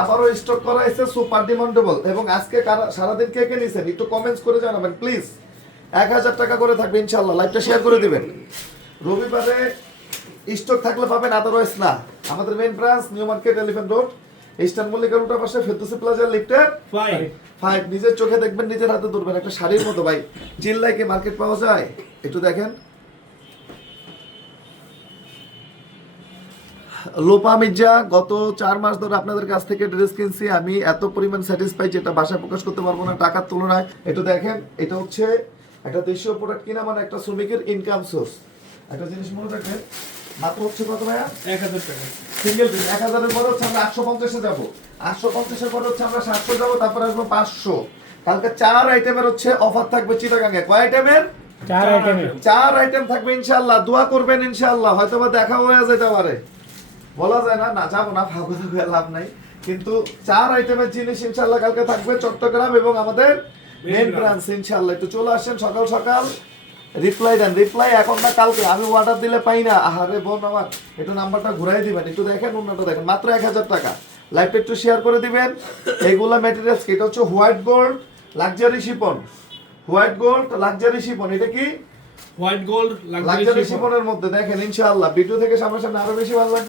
আবারও স্টক করা হয়েছে সুপার ডিমান্ডেবল। এবং আজকে সারাদিন কে কে নিছেন একটু কমেন্টস করে জানাবেন প্লিজ। 1000 টাকা করে থাকবে ইনশাআল্লাহ। লাইভটা শেয়ার করে দিবেন। রবিবারে স্টক থাকলে পাবেন, আদারওয়াইজ না। আমাদের main branch New Market Elephant Road, Eastern মল্লিকার উল্টা পাশে ফেরদৌসি প্লাজা লিফটের 5। নিজের চোখে দেখবেন, নিজের হাতে ধরবেন। একটা শাড়ির মতো ভাই, চিল্লায় কি মার্কেট পাওয়া যায়? একটু দেখেন। লোপা মির্জা, গত 4 মাস ধরে আপনাদের কাছ থেকে ড্রেস কিনছি, আমি এত পরিমাণ স্যাটিসফাই যেটা ভাষায় প্রকাশ করতে পারবো না টাকার তুলনায়। একটু দেখেন, এটা হচ্ছে একটা দেশীয় প্রোডাক্ট কিনা মানে একটা শ্রমিকের ইনকাম সোর্স। একটা জিনিস মনে রাখবেন, মাত্র হচ্ছে কত ভাইয়া? 1000 টাকা সিঙ্গেল পিস। 1000 এর পরে হচ্ছে আমরা 850 এ যাবো, 850 এর পরে হচ্ছে আমরা 700 যাবো, তারপরে আসবো 500। কালকে 4 আইটেমের হচ্ছে অফার থাকবে চিটাগাঙ্গে। কয় আইটেমের? 4 আইটেমের 4 আইটেম থাকবে ইনশাআল্লাহ। দোয়া করবেন ইনশাআল্লাহ, হয়তোবা দেখা হয়ে যেতে পারে, বলা যায় না। না যাবো না, ফাঁকা থাকবে লাভ নাই। কিন্তু 4 আইটেমের জিনিস ইনশাআল্লাহ কালকে থাকবে চট্টগ্রাম এবং আমাদের মেইন ব্রাঞ্চ ইনশাআল্লাহ। একটু চলে আসেন সকাল সকাল, রিপ্লাই দেন। রিপ্লাই এখন না কালকে, আমি অর্ডার দিলে পাই না। আহারে বোন আমার, একটু নাম্বারটা ঘুরাই দিবেন। একটু দেখেন, অন্যটা দেখেন, মাত্র 1000 টাকা। লাইভটা একটু শেয়ার করে দিবেন। এইগুলা ম্যাটেরিয়ালস, এটা হচ্ছে white gold luxury Shipon. White gold luxury Shipon, এটা কি হোয়াইট গোল্ড লাক্সারি শিপনের মধ্যে দেখেন ইনশাআল্লাহ। ভিডিও থেকে সামনাসামনি আরো বেশি ভালো লাগবে।